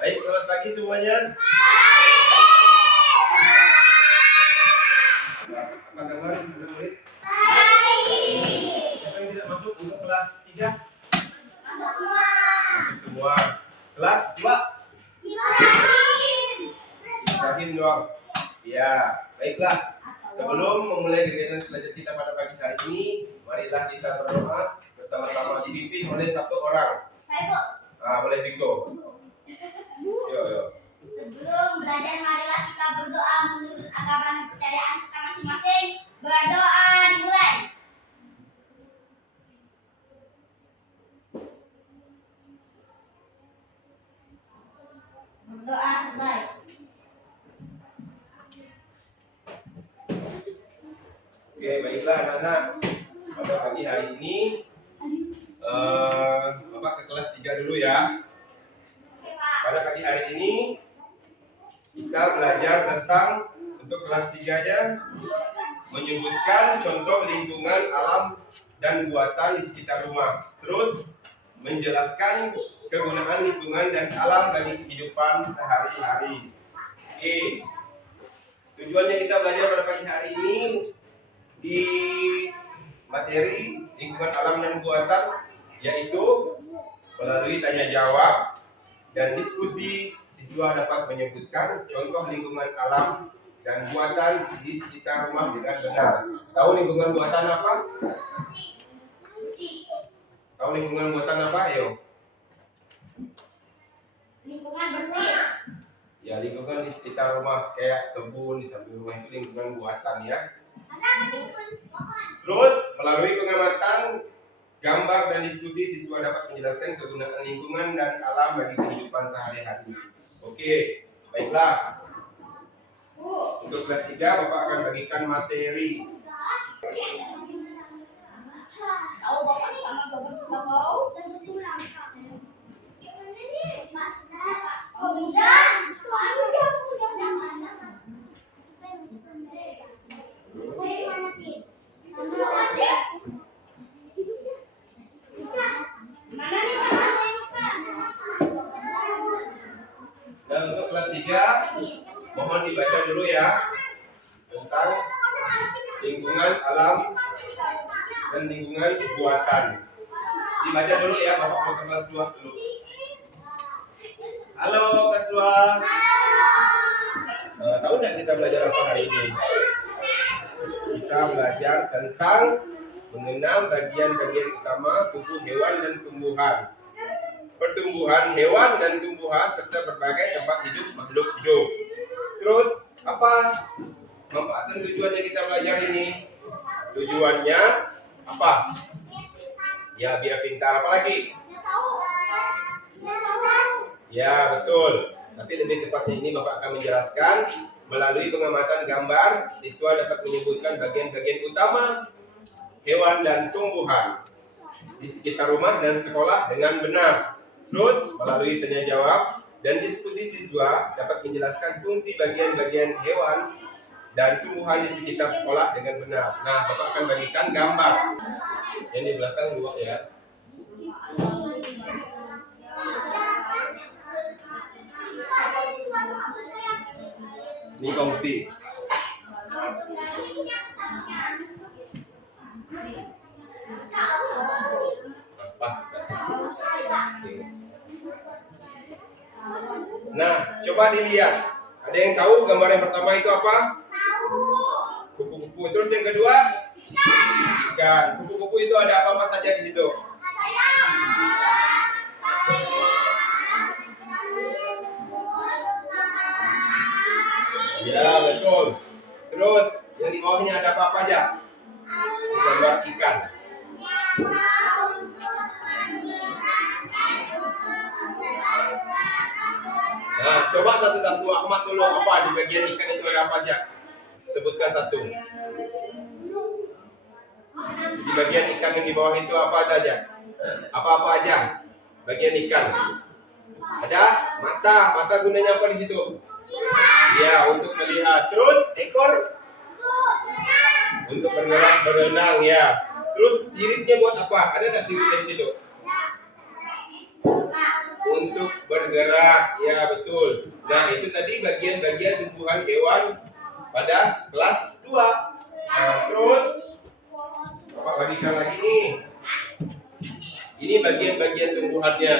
Baik, selamat pagi semuanya. Apa kabar murid? Siapa yang tidak masuk untuk kelas 3? Masuk semua. Kelas 2? Ibrahim doang. Ya, baiklah. Sebelum memulai kegiatan belajar kita pada pagi hari ini, marilah kita berdoa bersama-sama dipimpin oleh satu orang. Boleh Biko. Yo. Sebelum belajar, marilah kita berdoa menurut agama dan kepercayaan kita masing-masing. Berdoa dimulai. Berdoa selesai. Oke, baiklah anak-anak. Pada pagi hari ini, Bapak ke kelas 3 dulu ya. Pada pagi hari ini, kita belajar tentang untuk kelas 3-nya menyebutkan contoh lingkungan alam dan buatan di sekitar rumah. Terus menjelaskan kegunaan lingkungan dan alam bagi kehidupan sehari-hari. Oke. Tujuannya kita belajar pada pagi hari ini di materi lingkungan alam dan buatan, yaitu melalui tanya jawab dan diskusi, siswa dapat menyebutkan contoh lingkungan alam dan buatan di sekitar rumah dengan benar. Tahu lingkungan buatan apa? Tahu lingkungan buatan apa? Ayo. Lingkungan bersih. Ya, lingkungan di sekitar rumah kayak kebun di samping rumah itu lingkungan buatan ya. Terus melalui pengamatan, gambar dan diskusi, siswa dapat menjelaskan kegunaan lingkungan dan alam bagi kehidupan sehari-hari. Oke, baiklah. Untuk kelas 3 Bapak akan bagikan materi. Tahu Bapak sama Bapak juga mau? Dan untuk kelas 3 mohon dibaca dulu ya tentang lingkungan alam dan lingkungan buatan. Dibaca dulu ya, Bapak mau ke kelas 2 dulu. Halo kelas 2. Tahu nggak kita belajar apa hari ini? Kita belajar tentang mengenal bagian-bagian utama tubuh hewan dan tumbuhan, pertumbuhan hewan dan tumbuhan, serta berbagai tempat hidup makhluk hidup. Terus apa manfaat dan tujuannya kita belajar ini? Tujuannya apa? Ya, biar pintar. Apa lagi? Ya, betul. Tapi lebih tepatnya ini Bapak akan menjelaskan melalui pengamatan gambar, siswa dapat menyebutkan bagian-bagian utama hewan dan tumbuhan di sekitar rumah dan sekolah dengan benar. Terus melalui tanya jawab dan diskusi, siswa dapat menjelaskan fungsi bagian-bagian hewan dan tumbuhan di sekitar sekolah dengan benar. Nah, Bapak akan bagikan gambar. Yang di belakang dua ya. Ini kongsi. Pas. Nah, coba dilihat. Ada yang tahu gambar yang pertama itu apa? Kupu-kupu. Terus yang kedua? Ikan. Kupu-kupu itu ada apa saja di situ? Ya, betul. Terus yang di bawahnya ada apa aja? Gambar ikan. Nah, coba satu-satu. Ahmad dulu, apa di bagian ikan itu ada apa aja? Sebutkan satu. Di bagian ikan yang di bawah itu apa aja? Apa-apa aja? Bagian ikan. Ada mata. Mata gunanya apa di situ? Ya, untuk melihat. Terus ekor? Untuk bergerak, berenang ya. Terus siripnya buat apa? Ada nggak siripnya di situ? untuk bergerak. Ya, betul. Nah, itu tadi bagian-bagian tumbuhan hewan pada kelas 2. Nah, terus Bapak bagikan lagi nih. Ini bagian-bagian tumbuhannya.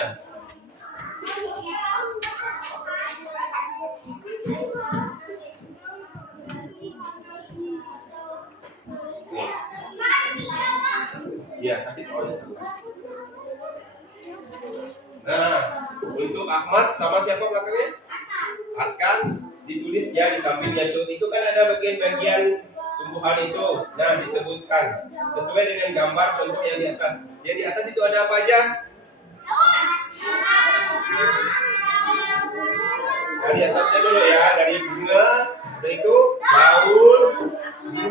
Ya, kasih tahu. Nah, untuk Ahmad sama siapa belakangnya? Arkan ditulis ya di sampingnya itu kan ada bagian-bagian tumbuhan itu. Nah, disebutkan sesuai dengan gambar contoh yang di atas. Yang di atas itu ada apa aja? Nah, di atasnya dulu ya, dari bunga, udah itu daun,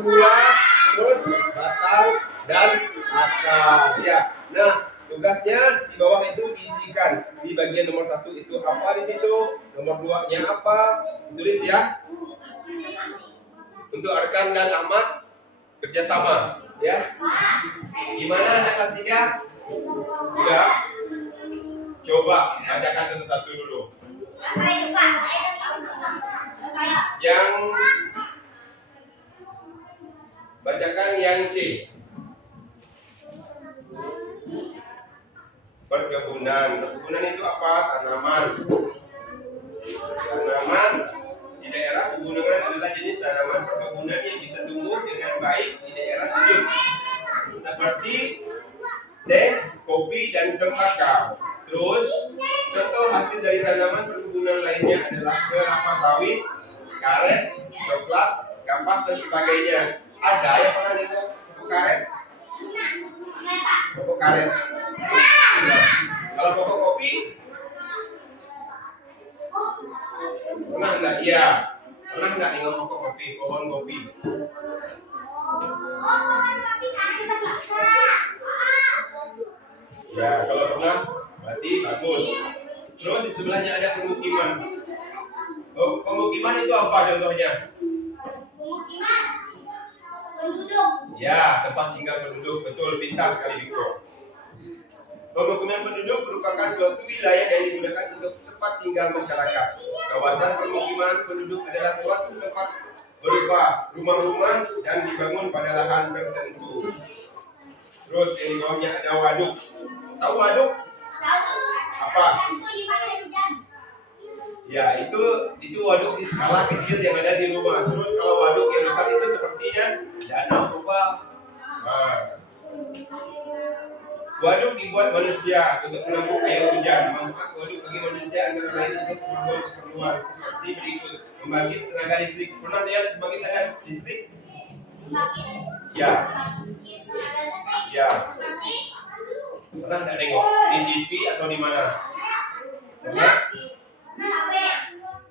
buah, terus batang dan akar. Ya. Nah, tugasnya di bawah itu diisikan. Di bagian nomor 1 itu apa di situ? Nomor 2-nya apa? Tulis ya. Untuk Arkan dan Ahmad kerjasama, ya. Gimana anak kelas 3? Udah? Coba bacakan satu-satu dulu. Yang bacakan yang C. Perkebunan. Perkebunan itu apa? Tanaman. Tanaman di daerah pegunungan adalah jenis tanaman perkebunan yang bisa tumbuh dengan baik di daerah sejuk, seperti teh, kopi, dan tembakau. Terus, contoh hasil dari tanaman perkebunan lainnya adalah kelapa sawit, karet, coklat, kapas, dan sebagainya. Ada yang pernah lihat pokok karet? Pokok karet. Kalau pokok kopi? Pernah enggak? Iya. Pernah enggak nengok pokok kopi, pohon kopi? Ya, kalau pernah berarti bagus. Terus di sebelahnya ada pemukiman. Oh, pemukiman itu apa contohnya? Pemukiman penduduk. Ya, tempat tinggal penduduk. Betul, pintar sekali Biko. Pemukiman penduduk merupakan suatu wilayah yang digunakan untuk tempat tinggal masyarakat. Kawasan pemukiman penduduk adalah suatu tempat berupa rumah-rumah dan dibangun pada lahan tertentu. Terus yang di bawahnya ada waduk. Tahu waduk? Tahu. Apa? Itu dipakai hujan. Ya, itu waduk di skala kecil yang ada di rumah. Terus kalau waduk yang besar itu sepertinya danau toba. Nah, waduk dibuat manusia untuk menampung air hujan. Manfaat waduk bagi manusia antara lain untuk keperluan seperti berikut: membangkit tenaga listrik. Pernah lihat membangkit tenaga listrik? Ya. Ya. Pernah nggak nengok di TV atau di mana? Pernah?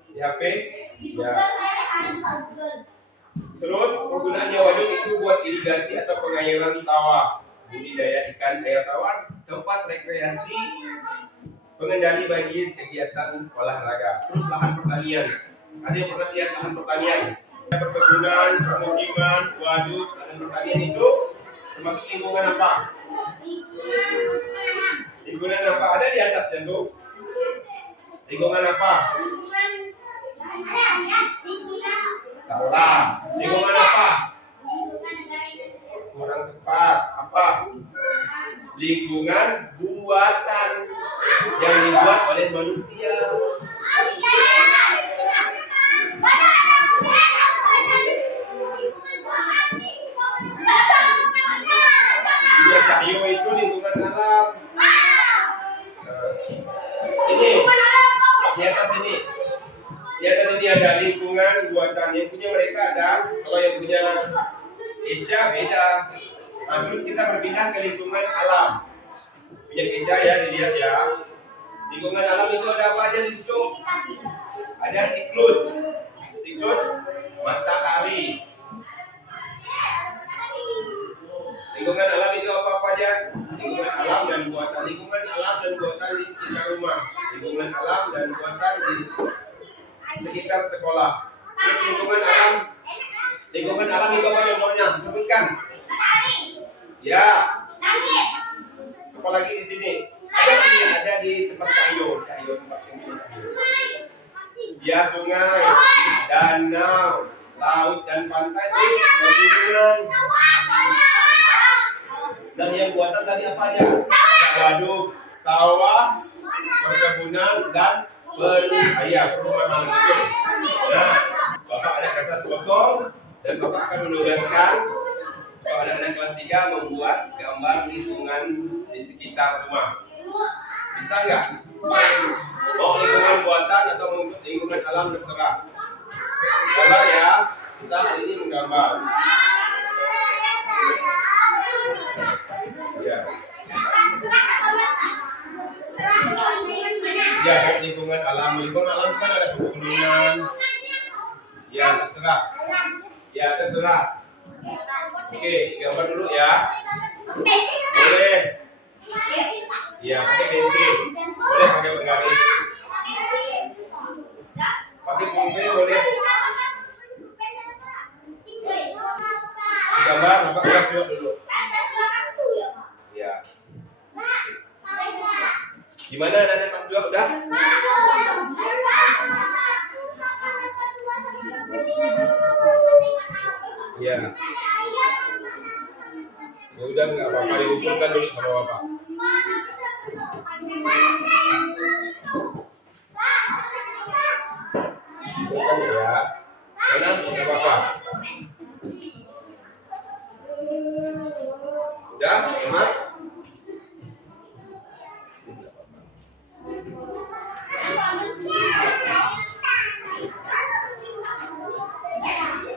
Di HP? Ya. Terus penggunaannya waduk itu buat irigasi atau pengairan sawah, budidaya ikan air tawar, tempat rekreasi, pengendali banjir, kegiatan olahraga. Terus lahan pertanian. Ada yang pernah lihat lahan pertanian? Perkebunan, pemukiman, waduk, lahan pertanian itu termasuk lingkungan apa? Lingkungan apa? Ada di atasnya tuh. Lingkungan apa? Salah. Lingkungan apa? Kurang tepat. Apa? Lingkungan buatan yang dibuat oleh manusia. Dunia Cahyo itu lingkungan alam. Ini di atas ini. Di atas ini ada lingkungan buatan. Yang punya mereka ada. Kalau yang punya Asia beda. Nah, terus kita berpindah ke lingkungan alam. Punya Asia ya, dilihat ya. Lingkungan alam itu ada apa aja di situ? Ada siklus. Siklus matahari. Lingkungan alam itu apa aja? Lingkungan alam dan buatan. Lingkungan alam dan buatan di sekitar rumah. Lingkungan alam dan buatan di sekitar sekolah. Terus lingkungan alam. Lingkungan alam itu apa contohnya? Sebutkan. Ya. Apalagi di sini? Ada di tempat Cahyo tempat Cahyo. Ya, sungai, danau, laut dan pantai itu berhubungan. Dan yang buatan tadi apa aja? Waduk, sawah, perkebunan dan perumahan itu. Nah, Bapak ada kertas kosong dan Bapak akan menugaskan kalau anak-anak kelas 3 membuat gambar lingkungan di sekitar rumah. Bisa nggak? Mau lingkungan buatan atau lingkungan alam terserah. Gambar ya, kita hari ini menggambar. Ya. Ya, lingkungan alam kan ada pegunungan. Ya, terserah. Oke, gambar dulu ya. Boleh. Ya, pakai pensil. Boleh pakai penggaris. Pakai pulpen boleh. Gambar, Bapak kelas 2 dulu. Ya. Gimana anak kelas 2 udah? Ya. Ya udah nggak apa-apa, dikumpulkan dulu sama Bapak. Kumpulkan ya. Mana? Nggak apa-apa. Udah, enak?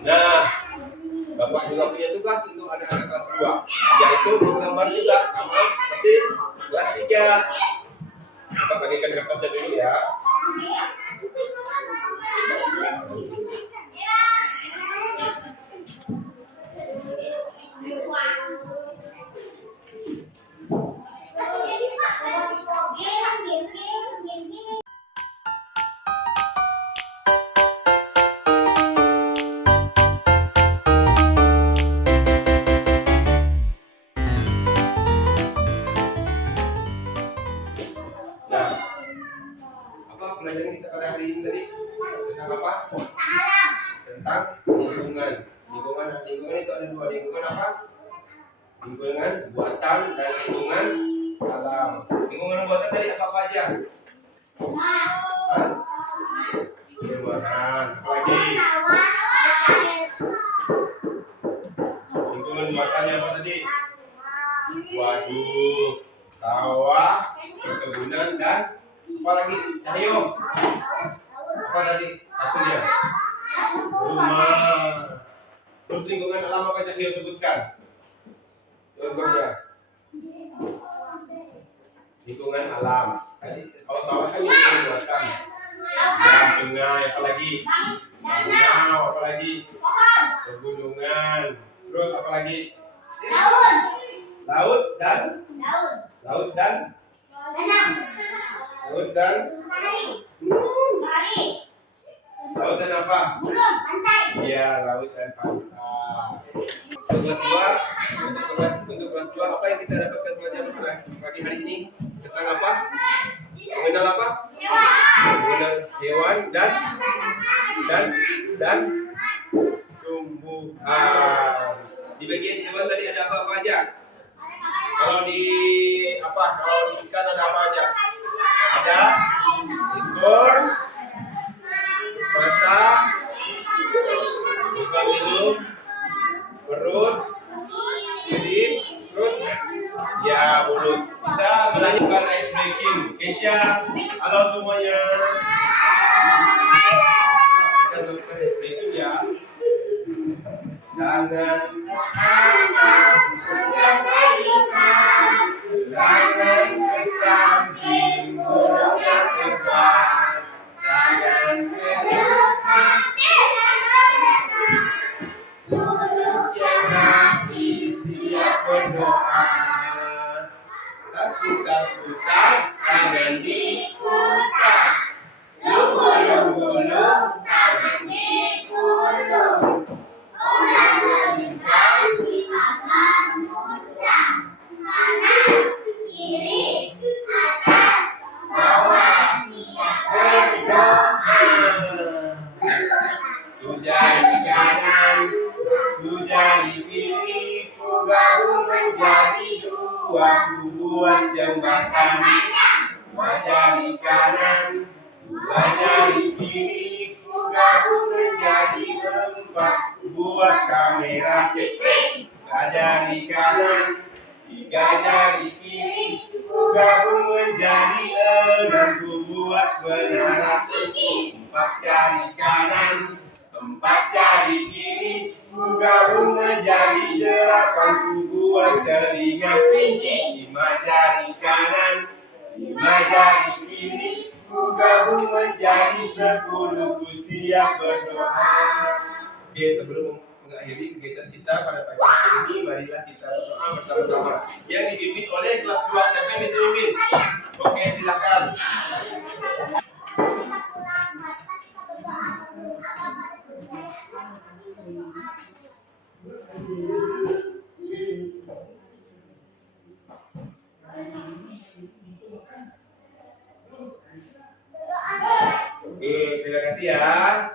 Nah, Bapak juga punya tugas untuk anak-anak kelas 2, yaitu menggambar juga sama seperti kelas 3. Bapak bagikan kertasnya dulu ya. Nah, apa pelajaran kita pada hari ini tadi? Tentang apa? Tentang lingkungan. Lingkungan itu ada dua. Lingkungan apa? Lingkungan buatan dan lingkungan alam. Lingkungan buatan tadi apa aja? Perumahan. Apalagi? Lingkungan buatannya apa tadi? Waduk, sawah, perkebunan dan apa lagi? Cahyo. Apa tadi? Satunya. Rumah. Terus lingkungan alam apa Cahyo sebutkan? Contohnya. Lingkungan alam. Tadi kalau sawah kan lingkungan buatan. Ya, sungai, apa lagi? Danau, apa lagi? Pegunungan. Terus apa lagi? Laut dan laut dan apa? Iya, laut dan pantai. Untuk kelas 2 apa yang kita dapatkan pelajaran pagi hari ini? Tentang apa? Mengenal apa? Mengenal hewan dan tumbuhan. Di bagian hewan tadi ada apa aja? Kalau di ikan ada apa aja? Ada ekor, mata, bukan hidung, perut, sirip, terus ya mulut. Kita melanjutkan ice breaking. Kesha, halo semuanya. Kita melakukan ice breaking ya. Jangan jangan ke samping burung yang terbang, jangan ke depan, duduk yang rapi siap berdoa, putar-putar tangan diputar, gulung-gulung tangan digulung, orang melingkar di atas muda, depan, dua jari kanan, dua jari kiri, ku gabung menjadi empat, buat kamera check. Dua jari kanan, tiga jari kiri, ku gabung menjadi enam, ku buat menara tinggi. Empat jari kanan, empat jari kiri, ku gabung menjadi delapan, ku buat telinga kelinci. Lima jari kanan, lima jari kiri, ku gabung menjadi 10, ku siap berdoa. Oke, sebelum mengakhiri kegiatan kita pada pagi hari ini, marilah kita berdoa bersama-sama. Yang dipimpin oleh kelas 2, siapa yang bisa mimpin? Oke, silakan. Oke, terima kasih ya.